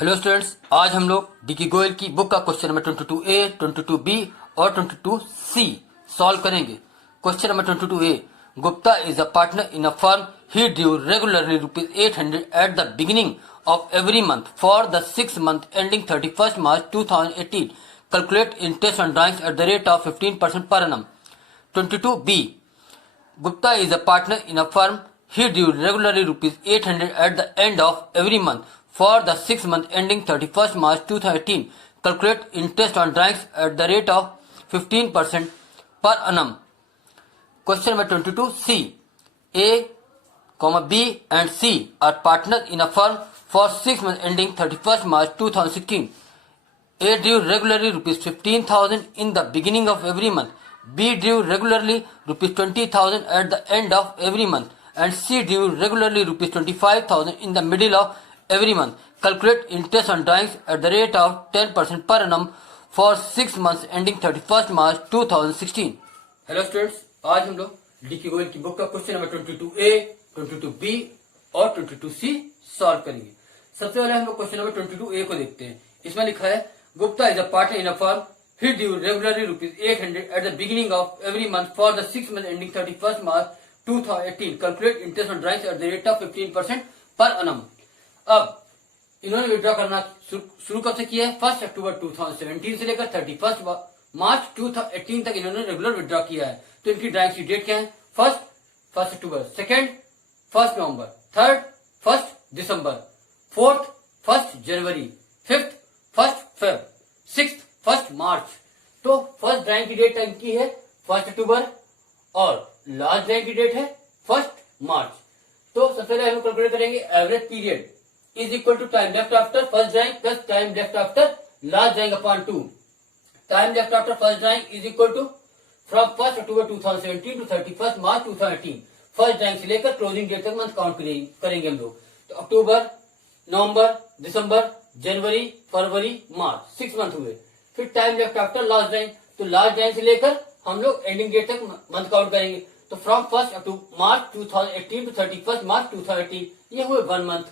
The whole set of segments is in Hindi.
हेलो स्टूडेंट्स, आज हम लोग डीके गोयल की बुक का क्वेश्चन नंबर 22A, 22B और 22C सॉल्व करेंगे। Question number 22A, Gupta is a partner in a firm. He due regularly ₹800 at the beginning of every month for the 6 month ending 31st March 2018. Calculate interest on drawings at the rate of 15% per annum. 22B, Gupta is a partner in a firm. He due regularly ₹800 at the end of every month for the 6 month ending 31st March 2018. Calculate interest on drawings at the rate of 15% per annum. Question number 22C. A, B and C are partners in a firm for 6 months ending 31st March 2016. A drew regularly ₹15,000 in the beginning of every month. B drew regularly ₹20,000 at the end of every month. And C drew regularly ₹25,000 in the middle of every month. Calculate interest on drawings at the rate of 10% per annum for 6 months ending 31st March 2016. Hello students, आज हम लोग डीके गोयल की बुक का क्वेश्चन नंबर 22A, 22B और 22C सॉल्व करेंगे। सबसे पहले हम लोग क्वेश्चन नंबर 22A को देखते हैं। इसमें लिखा है Gupta is a partner in a firm. He due regularly ₹800 at the beginning of every month for the 6 months ending 31st March 2018. Calculate interest on drawings at the rate of 15% per annum. अब इन्होंने विड्रॉ करना शुरू कब से किया है? 1 अक्टूबर 2017 से लेकर 31 मार्च 2018 तक इन्होंने रेगुलर विड्रॉ किया है। तो इनकी ड्राइंग्स की डेट क्या है? 1 अक्टूबर, 2 1 नवंबर, 3 1 दिसंबर, 4 1 जनवरी, 5 1 फेब, 6 1 मार्च। तो फर्स्ट ड्राइंग की डेट इनकी है 1 अक्टूबर और लास्ट ड्राइंग की डेट है 1 मार्च। तो सबसे पहले हम कैलकुलेट करेंगे average period is equal to time left after first drawing plus time left after last drawing upon 2। Time left after first drawing is equal to from 1 October 2017 to 31 March 2018। First drawing से लेकर क्लोजिंग डेट तक मंथ काउंट करेंगे हम लोग। तो अक्टूबर, नवंबर, दिसंबर, जनवरी, फरवरी, मार्च, 6 मंथ हुए। फिर time left after last drawing, तो लास्ट ड्राइंग से लेकर हम लोग एंडिंग डेट तक मंथ काउंट करेंगे। तो from 1 October March 2018 to 31 March 2018, ये हुए 1 मंथ।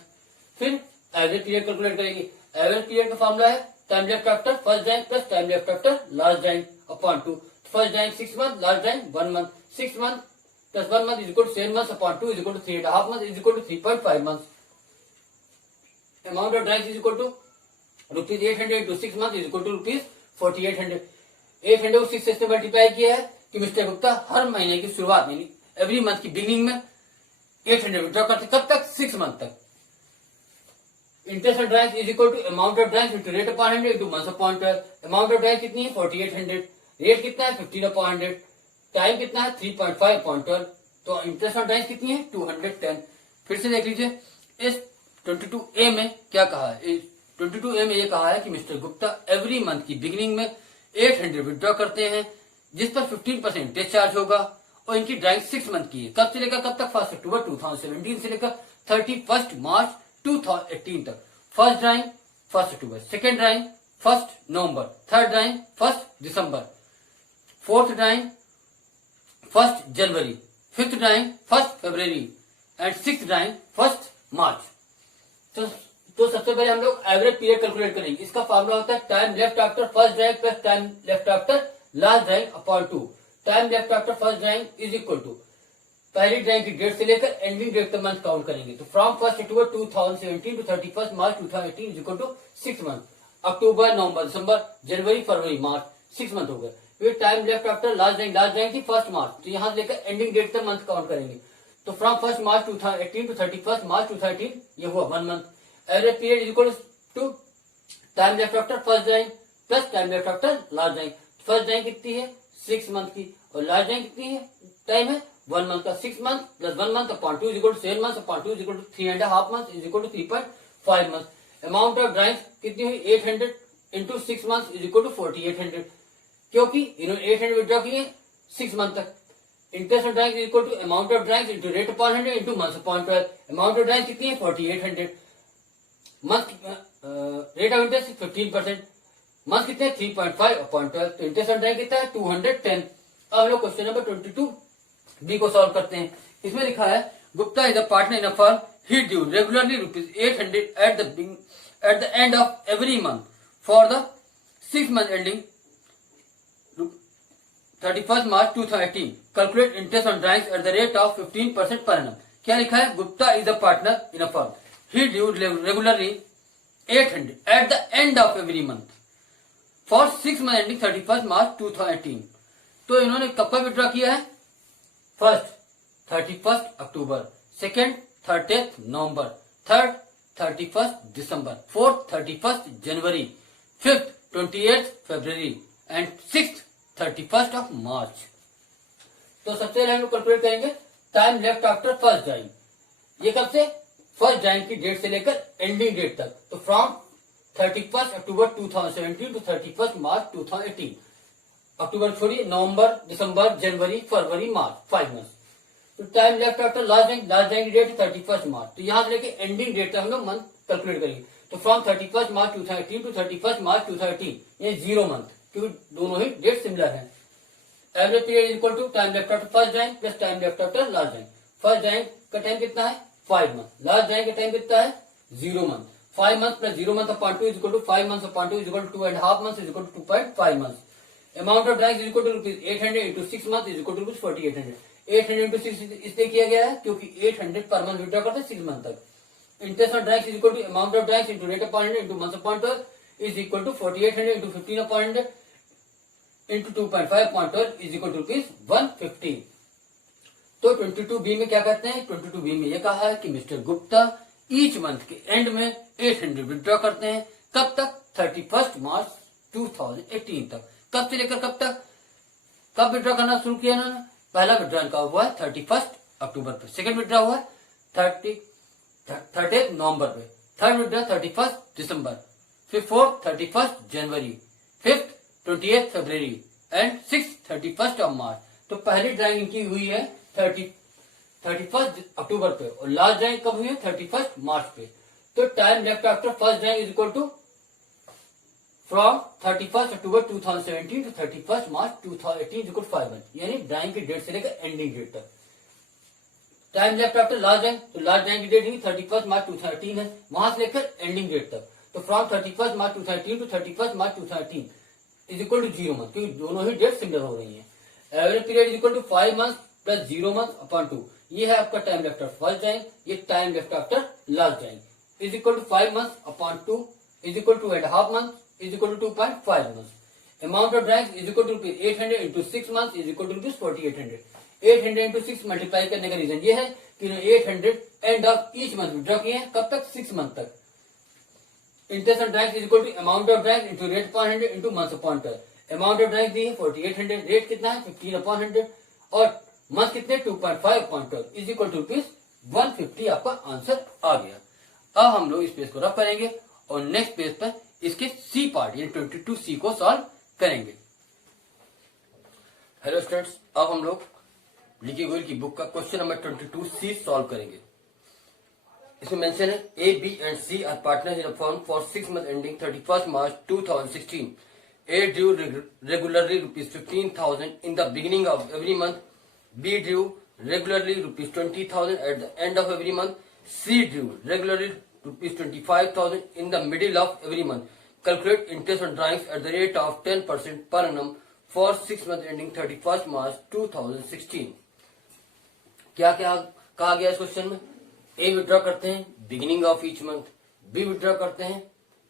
फिर एवरेज पीरियड कैलकुलेट करेंगे। एवरेज पीरियड का फॉर्मूला है time left after first drawing plus time left after last drawing upon 2। First drawing 6 month, last drawing 1 month. 6 month plus 1 month is equal to 7 months upon 2 is equal to 3.5 month is equal to 3.5 months. Amount of drawings is equal to ₹800 into 6 months is equal to ₹4,800। 800 को 6 से मल्टीप्लाई किया है कि मिस्टर गुप्ता हर महीने की शुरुआत में एवरी मंथ की बिगिनिंग में 800 विड्रॉ करते। कब तक? 6 मंथ तक। Interest on drawings is equal to amount of drawings into rate upon 100 into month upon 12। Amount of drawings कितनी है? 4,800। रेट कितना है? 15 अपॉन 100। टाइम कितना है? 3.5 अपॉन 12। तो इंटरेस्ट ऑन ड्राइंग्स कितनी है? 210। फिर से देख लीजिए इस 22A में क्या कहा है? 22A में ये कहा है कि मिस्टर गुप्ता एवरी मंथ की बिगिनिंग में 800 विड्रॉ करते हैं जिस पर 15% इंटरेस्ट चार्ज होगा और इनकी ड्राइंग 6 मंथ की है। कब से लेकर कब तक? 1 अक्टूबर 2017 से लेकर 31 मार्च 2018 तक। First drawing 1 October, second drawing 1 November, third drawing 1 December, fourth drawing 1 January, fifth drawing 1 February and six drawing 1 मार्च। तो सबसे पहले हम लोग एवरेज पीरियड कैलकुलेट करेंगे। इसका फॉर्मूला होता है time left after first drawing plus time left after last drawing upon 2। Time left after first drawing is equal to पहली ड्राइंग की डेट से लेकर एंडिंग डेट तक मंथ काउंट करेंगे। तो from 1 October 2017 to 31 March 2018 is equal to 6 month. अक्टूबर, नवंबर, दिसंबर, जनवरी, फरवरी, मार्च, 6 मंथ हो गए। फिर time left after last drawing थी 1 मार्च, तो यहां से लेकर एंडिंग डेट तक मंथ काउंट करेंगे। तो फ्रॉम 1 मार्च 2018 टू 31 मार्च 2018 ये हुआ 1 month. Average period is equal to time left after first drawing plus time left after last drawing. First drawing कितनी है? 6 मंथ की और लास्ट ड्राइंग कितनी है? टाइम है 1 मंथ का। 6 month plus 1 month upon 2 is equal to 7 months upon 2 is equal to 3.5 months is equal to 3.5 months. Amount of drawings कितनी हुई? 800 into 6 months is equal to 4,800, क्योंकि इन्होंने 800 विड्रॉ किए 6 मंथ तक। Interest on drawings is equal to amount of drawings into rate upon 100 into month upon 12। Amount of drawings कितनी है? 4,800। Month rate of interest 15%। Month कितने? 3.5 अपॉन 12। तो इंटरेस्ट ऑन ड्राइंग कितना है? 210। अब हम लोग क्वेश्चन नंबर 22B को सॉल्व करते हैं। इसमें लिखा है Gupta is a partner in a firm. He due regularly ₹800 at the at the end of every month for the 6 month ending 31st March 2018. Calculate interest on drawings at the rate of 15% per annum. क्या लिखा है? Gupta is a partner in a firm. He drew regularly 800 at the end of every month for 6 months ending 31st March 2018. तो इन्होंने कब का विड्रॉ किया है? First 31st October, second 30th November, third 31st December, fourth 31st January, fifth 28th February and sixth 31st of March. तो सबसे पहले हम लोग कैलकुलेट करेंगे time left after first drawing. ये कब से? फर्स्ट ड्राइंग की डेट से लेकर एंडिंग डेट तक. तो from 31st October 2017 to 31st March 2018. अक्टूबर छोड़िए, नवंबर, दिसंबर, जनवरी, फरवरी, मार्च, 5 मंथ. तो time left after last drawing की डेट 31st मार्च. तो यहां से लेके एंडिंग डेट तक हम लोग मंथ कैलकुलेट करेंगे. तो from 31st March 2018 to 31st March 2018, ये 0 मंथ, क्योंकि दोनों ही डेट सिमिलर है. Average period equal to time left after first drawing plus time left after last drawing. First drawing का टाइम कितना है? 5 मंथ. लास्ट ड्राइंग का टाइम कितना है? 0 month. 5 month plus 0 month upon 2 is equal to 5 month upon 2 is equal to 2.5 month is equal to 2.5 month. Amount of drawing is equal to rupees 800 into 6 month is equal to rupees 4800. 800 into 6 इसलिए किया गया है क्योंकि 800 पर मंथ विड्रॉ करते हैं 6 मंथ तक. Interest on drawing is equal to amount of drawing into rate upon 100 into month upon 12 is equal to 4800 into 15 upon 100 into 2.5 upon 12 is equal to rupees 150. तो 22B में क्या कहते हैं? 22B में ये कहा है कि मिस्टर गुप्ता ईच मंथ के एंड में 800 विड्रॉ करते हैं. कब तक? 31st मार्च 2018 तक. कब से लेकर कब तक? कब विड्रॉ करना शुरू किया इन्होंने? पहला विड्रॉ इनका हुआ है 31st अक्टूबर पे, सेकंड विड्रॉ हुआ है 30th नवंबर पे, थर्ड विड्रॉ 31st दिसंबर, फिर fourth 31st January, fifth 28th February and six 31st of March. तो पहली ड्राइंग इनकी हुई है 31st अक्टूबर पे और लास्ट ड्राइंग कब हुई है? 31st मार्च पे. तो time left after first drawing is equal to from 31st October 2017 to 31st March 2018 equal 5 month. यानी ड्राइंग की डेट से लेकर एंडिंग डेट तक. Time left after last drawing, तो लास्ट ड्राइंग की डेट 31st मार्च 2018 है, वहां से लेकर एंडिंग डेट तक. तो from 31st March 2018 to 31st March 2018 is equal to 0 month, क्योंकि दोनों ही डेट सिमिलर हो रही है. Average period is equal to 5 month plus 0 month upon 2. ये है आपका time left after first drawing, ये time left after last drawing is equal to 5 month upon 2 is equal to 2.5 month is equal to 2.5 months. Amount of drawings is equal to rupees 800 into 6 months is equal to rupees 4800. 800 into 6 multiply करने का रीजन ये है कि 800 end of each month withdraw किए हैं. कब तक? 6 मंथ तक. Interest on drawings is equal to amount of drawings into rate upon 100 into month upon 12. Amount of drawings दी है 4800, रेट कितना है 15 अपॉन 100 और मंथ कितने 2.5 upon 12 is equal to rupees 150. आपका आंसर आ गया. अब हम लोग इस पेज को रफ करेंगे और नेक्स्ट पेज पर इसके सी पार्ट यानी 22C को सॉल्व करेंगे. हेलो स्टूडेंट्स, अब हम लोग लिखी गोयल की बुक का क्वेश्चन नंबर 22C सॉल्व करेंगे. इसमें मेंशन है A, B and C are partners in a firm for 6 month ending 31st March 2016. A drew regularly rupees 15,000 in the beginning of every month. B drew regularly rupees 20,000 at the end of every month. C drew regularly rupees 25,000 in the middle of every month. Calculate interest on drawings at the rate of 10% per annum for 6 months ending 31st March 2016. क्या क्या कहा गया इस क्वेश्चन में? A विड्रॉ करते हैं beginning of each month, B withdraw करते हैं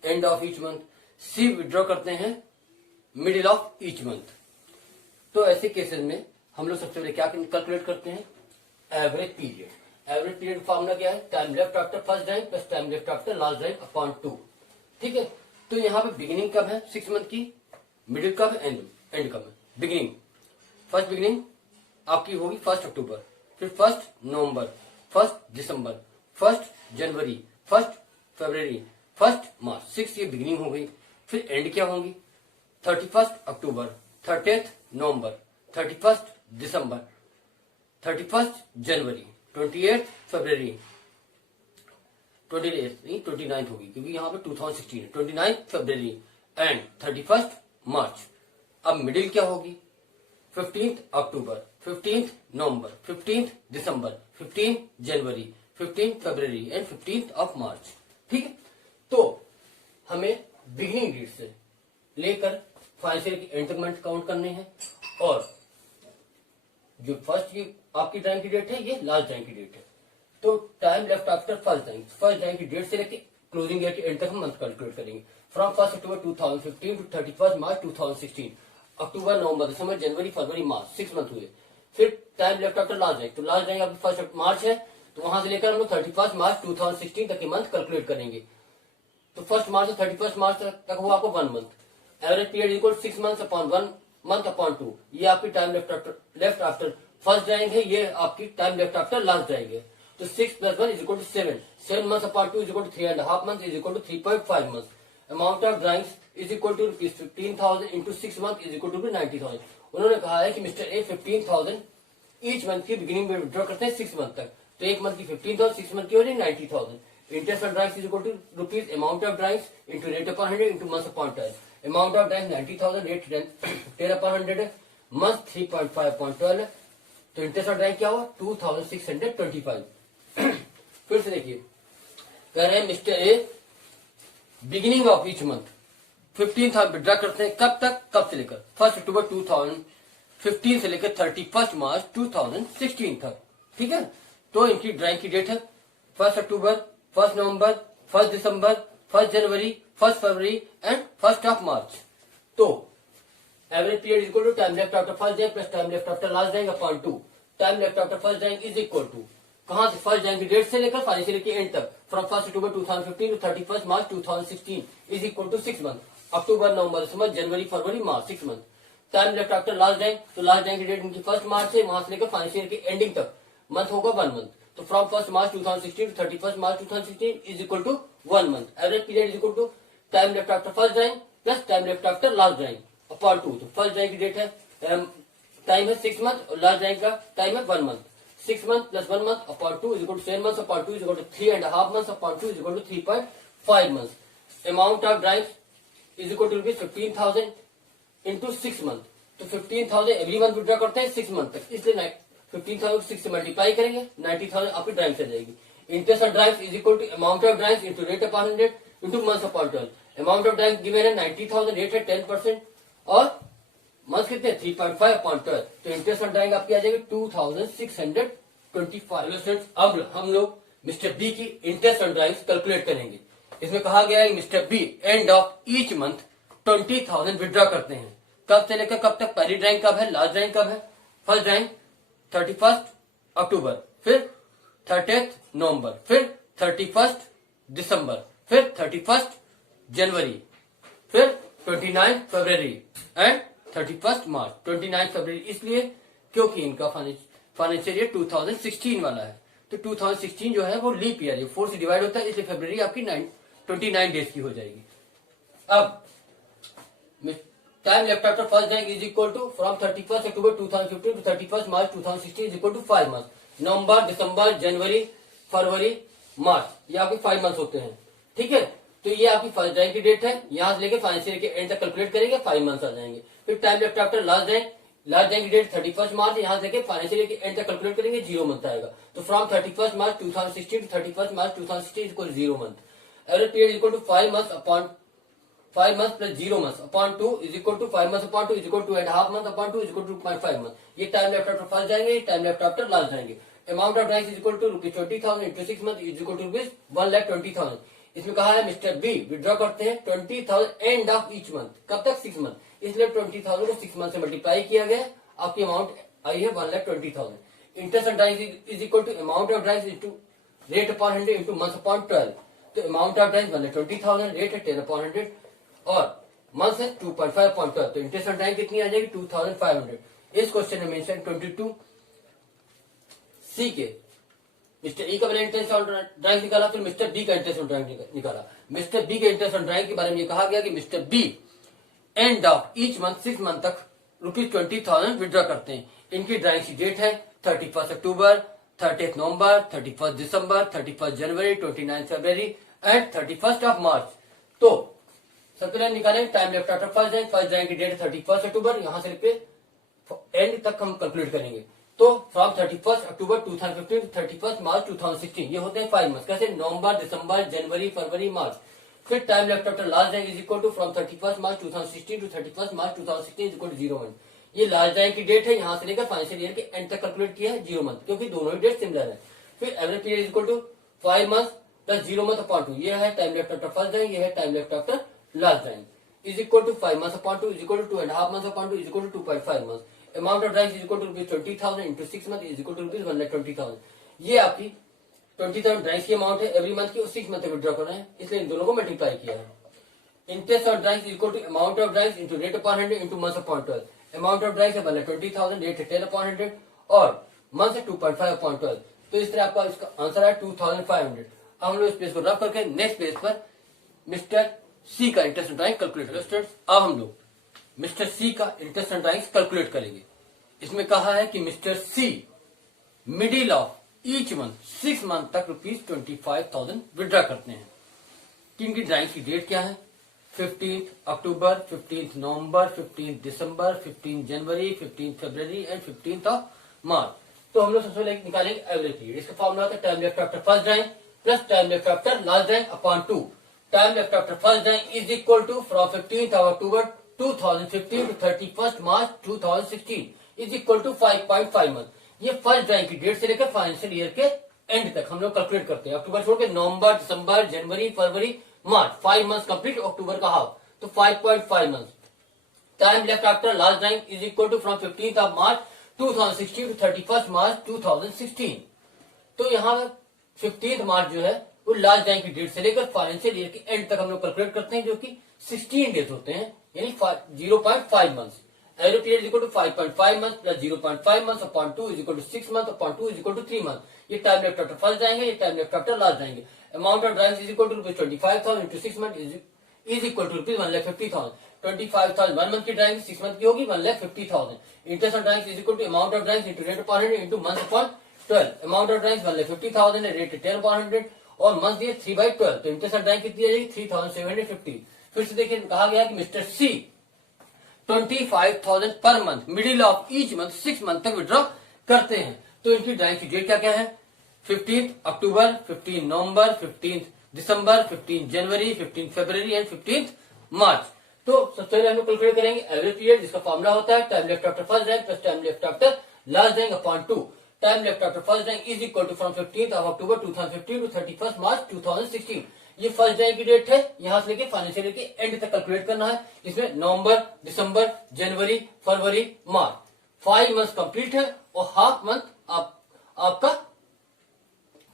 and of each month, C withdraw करते हैं मिडिल ऑफ ईच मंथ. तो ऐसे केसेस में हम लोग सबसे पहले क्या कैलकुलेट करते हैं? Average period. Average period formula क्या है? Time left after first drawing plus time left after last drawing upon 2. ठीक है. तो यहाँ पे बिगिनिंग कब है 6 मंथ की, मिडिल कब है, एंड कब है. बिगिनिंग, फर्स्ट बिगिनिंग आपकी होगी 1 अक्टूबर, फिर 1 नवंबर, 1 दिसंबर, 1 जनवरी, 1 फरवरी, 1 मार्च. 6 ये बिगिनिंग हो गई. फिर एंड क्या होंगी? 31st अक्टूबर, 30th नवंबर, 31st दिसंबर, 31st जनवरी, 28th फरवरी, 29th होगी क्योंकि यहाँ पे 2016 है. 29th फरवरी एंड 31st मार्च. अब मिडिल क्या होगी? 15th October, 15th November, 15th December, 15th January, 15th February and 15th of March. ठीक है. तो हमें बिगिनिंग डेट से लेकर फाइनेंशियल की एंड तक मंथ काउंट करने हैं, और जो फर्स्ट की आपकी ड्राइंग की डेट है ये लास्ट ड्राइंग की डेट है। तो time left after first drawing की डेट से लेकर क्लोजिंग डेट के एंड तक हम मंथ कैलकुलेट करेंगे। फ्रॉम 1 अक्टूबर 2015 टू 31 मार्च 2016, अक्टूबर नवंबर दिसंबर जनवरी फरवरी मार्च 6 मंथ हुए। फिर time left after last drawing, तो लास्ट ड्राइंग आपकी 1 मार्च है, तो वहां से लेकर हम लोग 31 मार्च 2016 तक के मंथ कैलकुलेट करेंगे। तो 1 मार्च से 31 मार्च तक हुआ आपको 1 month. Average period equal 6 months upon 1 month upon 2। ये आपकी time left after first drawing है, ये आपकी time left after last drawing है। तो 6 + 1 = 7, 7 months upon 2 = 3.5 months = 3.5 months। Amount of drawings is equal to ₹15,000 into 6 months is equal to 90,000। उन्होंने कहा है कि मिस्टर ए 15,000 ईच मंथ की बिगिनिंग में विड्रॉ करते हैं 6 मंथ तक, तो एक मंथ की 15,000, 6 मंथ की हो रही 90,000। Interest on drawings is equal to rupees amount of drawings into rate upon 100 into month upon 12। Amount of drawings 90,000, rate 10 upon 100 है, मंथ 3.5 अपॉन 12 है, तो इंटरेस्ट ऑन ड्राइंग क्या हुआ 2,625। फिर से देखिए, कह रहे हैं mister A beginning of each month 15,000 withdraw करते हैं, कब तक, कब से लेकर 1 अक्टूबर 2015 से लेकर 31 मार्च 2016 तक, ठीक है। तो इनकी ड्राइंग की डेट है 1 अक्टूबर, 1 नवंबर, 1 दिसंबर, 1 जनवरी, 1 फरवरी एंड 1 मार्च। तो average period equal to time left after first drawing plus time left after last drawing upon 2। Time left after first drawing is equal to कहां से, फर्स्ट ड्राइंग की डेट से लेकर फाइनेंशियल के एंड तक, from 1 October 2015 to 31 March 2016 is equal to 6 month. अक्टूबर नवंबर दिसंबर जनवरी फरवरी मार्च 6 month. Time left after last drawing, तो लास्ट ड्राइंग की डेट इनकी 1 मार्च है, वहां से लेकर फाइनेंशियल के एंडिंग तक मंथ होगा 1 मंथ। तो from 1 March 2016 to 31 March 2016 is equal to 1 month. Average period is equal to time left after first drawing plus time left after last drawing upon 2। तो फर्स्ट ड्राइंग की डेट है टाइम है 6 मंथ और लास्ट ड्राइंग का टाइम है 1 month. 6 months plus 1 month upon 2 is equal to 7 months upon 2 is equal to 3.5 months upon 2 is equal to 3.5 months. Amount of drinks is equal to 15,000 into 6 months. तो 15,000 एवरी मंथ विड्रॉ करते हैं 6 मंथ तक, इसलिए 15,000 6 से मल्टीप्लाई करेंगे 90,000 आपकी ड्राइंग्स आ जाएगी। Interest on drawings is equal to amount of drawings into rate upon 100 into month upon 12। Amount of drawings given है 90,000, रेट है 10% और मंथ कितने 3.5 अपॉन 12। तो इंटरेस्ट ऑन ड्राइंग आपकी आ जाएगी 2,625। अब हम लोग मिस्टर बी की इंटरेस्ट ऑन ड्राइंग्स कैलकुलेट करेंगे। इसमें कहा गया है mister B end of each month 20,000 withdraw करते हैं, कब से लेकर कब तक, पहली ड्राइंग कब है, लास्ट ड्राइंग कब है। फर्स्ट ड्राइंग 31 अक्टूबर, फिर 30 नवंबर, फिर 31 दिसंबर, फिर 31 जनवरी, फिर 29 फरवरी एंड 31 मार्च। 29 फरवरी इसलिए क्योंकि इनका फाइनेंशियल ईयर 2016 वाला है, तो 2016 जो है वो लीप ईयर है, 4 से डिवाइड होता है, इसलिए फरवरी आपकी 29 डेज की हो जाएगी। अब time left after first drawing is equal to from 31 October 2015 to 31 March 2016 is equal to 5 month. नवंबर, दिसंबर, जनवरी, फरवरी, मार्च, ये आपके 5 मंथ होते हैं, ठीक है। तो ये आपकी फर्स्ट ड्राइंग की डेट है, यहां से लेकर फाइनेंशियल के एंड तक कैलकुलेट करेंगे 5 मंथ्स आ जाएंगे। फिर time left after last drawing की डेट 31 मार्च, यहां से लेकर फाइनेंशियल के एंड तक कैलकुलेट करेंगे 0 मंथ आएगा। तो from 31 March 2016 to 31 March 2016 equal 0 month. Average period equal to 5 months upon 5 months plus 0 months upon 2 is equal to 5 months upon 2 is equal to 2.5 months upon 2 is equal to 2.5 months। ये टाइम लेफ्ट आफ्टर फर्स्ट जाएंगे, टाइम लेफ्ट आफ्टर लास्ट जाएंगे। Amount of drawings is equal to ₹20,000 into 6 month is equal to ₹1,20,000। इसमें कहा है मिस्टर बी विड्रॉ करते हैं 20,000 एंड ऑफ ईच मंथ, कब तक 6 मंथ, इसलिए 20,000 को 6 मंथ से मल्टीप्लाई किया गया, आपकी अमाउंट आई है 1,20,000। Interest on drawings is equal to amount of drawings into rate upon 100 into month upon 12। तो अमाउंट ऑफ ड्राइंग्स 1,20,000, रेट है 10 अपॉन 100 और मंथ है 2.5 अपॉन 12। तो इंटरेस्ट ऑन ड्राइंग कितनी आ जाएगी 2,500। इस क्वेश्चन में मेंशन 22 सी के मिस्टर ई का मैंने इंटरेस्ट ऑन ड्राइंग निकाला, फिर मिस्टर बी का इंटरेस्ट ऑन ड्राइंग निकाला। मिस्टर बी के इंटरेस्ट ऑन ड्राइंग के बारे में ये कहा गया कि mister B end of each month 6 month तक ₹20,000 विड्रॉ करते हैं। इनकी ड्राइंग की डेट है 31 अक्टूबर, 30 नवंबर, 31 दिसंबर, 31 जनवरी, 29 फरवरी एंड 31 मार्च। तो सबसे निकालें time left after first drawing की डेट 31 अक्टूबर, यहां से लेके एंड तक हम कैलकुलेट करेंगे। तो फ्रॉम 31 अक्टूबर 2015 टू 31 मार्च 2016 ये होते हैं 5 मंथ। कैसे, नवंबर, दिसंबर, जनवरी, फरवरी, मार्च। फिर time left after last drawing is equal to from 31 March 2016 to 31 March 2016 is equal to 0 month. ये लास्ट ड्राइंग की डेट है, यहां से लेकर फाइनेंशियल ईयर के एंड तक कैलकुलेट किया है 0 मंथ, क्योंकि दोनों ही डेट सिमिलर है। फिर average period is equal to 5 month plus 0 month upon 2, ये है time left after first drawing, ये है time left after last drawing, is equal to 5 month upon 2 is equal to 2.5 month upon 2 is equal to 2.5 month. Amount of drawing is equal to ₹20,000 into 6 month is equal to ₹1,20,000। ये आपकी 20,000 ड्राइंग्स की अमाउंट है एवरी मंथ की, और 6 मंथ विड्रॉ कर रहे हैं, इसलिए इन दोनों को मल्टीप्लाई किया है। Interest on drawings is equal to amount of drawings into rate upon 100 into month upon 12। Amount of drawings है 20,000, रेट है 10 अपॉन 100 और मंथ है 2.5 अपॉन 12। तो इस तरह आपका इसका आंसर है 2,500। अब हम लोग इस पेज को रब करके नेक्स्ट पेज पर मिस्टर सी का इंटरेस्ट ड्राइंग कैलकुलेट करेंगे। अब हम लोग मिस्टर सी का इंटरेस्ट ड्राइंग कैलकुलेट करेंगे। इसमें कहा है कि mister C middle of each month 6 month तक ₹25,000 विड्रॉ करते हैं। इनकी ड्राइंग की डेट क्या है? 15 अक्टूबर, 15 नवंबर, 15 दिसंबर, 15 जनवरी, 15 फरवरी एंड 15 मार्च। तो हम लोग सबसे पहले निकालेंगे एवरेज पीरियड। इसका फॉर्मूला होता है time left after first drawing plus time left after last drawing upon 2। Time left after first drawing is equal to from 15 October 2015 to 31 March 2016 is equal to 5.5 month. ये फर्स्ट ड्राइंग की डेट से लेकर फाइनेंशियल ईयर के एंड तक हम लोग कैलकुलेट करते हैं। अक्टूबर छोड़ के नवंबर, दिसंबर, जनवरी, फरवरी, मार्च, 5 मंथ कंप्लीट, अक्टूबर का हाफ, तो 5.5 month. Time left after last drawing is equal to from 15 March 2016 to 31 March 2016। तो यहाँ 15 मार्च जो है वो लास्ट ड्राइंग की डेट से लेकर फाइनेंशियल ईयर के एंड तक हम लोग कैलकुलेट करते हैं, जो कि 16 डेज होते हैं, यानी 0.5 month. Average period equal to 5.5 month plus 0.5 month upon 2 is equal to 6 month upon 2 is equal to 3 month. ये टाइम लेफ्ट आफ्टर फर्स्ट जाएंगे, ये टाइम लेफ्ट आफ्टर लास्ट जाएंगे। Amount of drawings is equal to ₹25,000 into 6 month is equal to ₹1,50,000। 25,000 1 month की ड्राइंग 6 मंथ की होगी 1,50,000। Interest on drawings is equal to amount of drawings into rate upon 100 into month upon 12। Amount of drawings 1,50,000 है, रेट 10 अपॉन 100 और मंथ दिए 3/12। तो इंटरेस्ट ऑन ड्राइंग कितनी आ जाएगी? 3,750। फिर से देखिए कहा गया कि mister C 25,000 per month middle of each month 6 month तक विड्रॉ करते हैं। तो इनकी ड्राइंग की डेट क्या क्या है? 15 अक्टूबर, 15 नवंबर, 15 दिसंबर, 15 जनवरी, 15 फरवरी एंड 15 मार्च। तो सबसे पहले हम लोग कैलकुलेट करेंगे एवरेज पीरियड, जिसका फॉर्मूला होता है time left after first drawing plus time left after last drawing upon 2। Time left after first drawing is equal to from 15 October 2015 to 31 March 2016। ये फर्स्ट ड्राइंग की डेट है, यहां से लेके फाइनेंशियल ईयर के एंड तक कैलकुलेट करना है। इसमें नवंबर, दिसंबर, जनवरी, फरवरी, मार्च 5 मंथ कंप्लीट है और हाफ मंथ आपका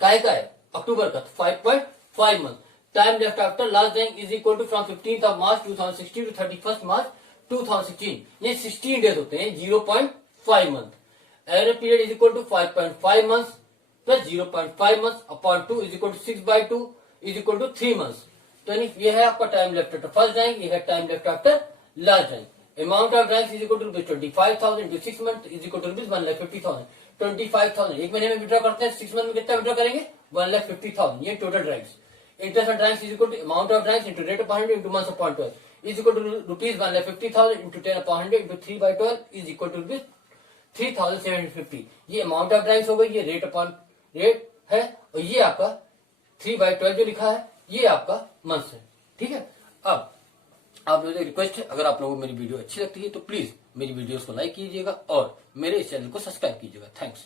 काय का है अक्टूबर का, 5.5 month. Time left after last drawing is equal to from 15 March 2016 to 31 March 2016। ये 16 डेज होते हैं, 0.5 month. Average period is equal to 5.5 month plus 0.5 month upon 2 is equal to 6/2 is equal to 3 month. तो ये है आपका time left after first drawing, ये है time left after last drawing. Amount of drawings is equal to ₹25,000 into 6 month is equal to ₹1,50,000। 25,000 एक महीने में विड्रॉ करते हैं, 6 मंथ में कितना विड्रॉ करेंगे? 1,50,000। ये total drawings. Interest on drawings is equal to amount of drawings into rate upon 100 into month upon 12 is equal to ₹1,50,000 into 10 upon 100 into 3/12 is equal to ₹3,750। ये अमाउंट ऑफ ड्राइंग्स हो गई, ये रेट अपॉन रेट है, और ये आपका 3/12 जो लिखा है ये आपका मंथ है। ठीक है। अब आप लोगों से रिक्वेस्ट है, अगर आप लोगों को मेरी वीडियो अच्छी लगती है तो प्लीज मेरी वीडियोस को लाइक कीजिएगा और मेरे इस चैनल को सब्सक्राइब कीजिएगा। थैंक्स।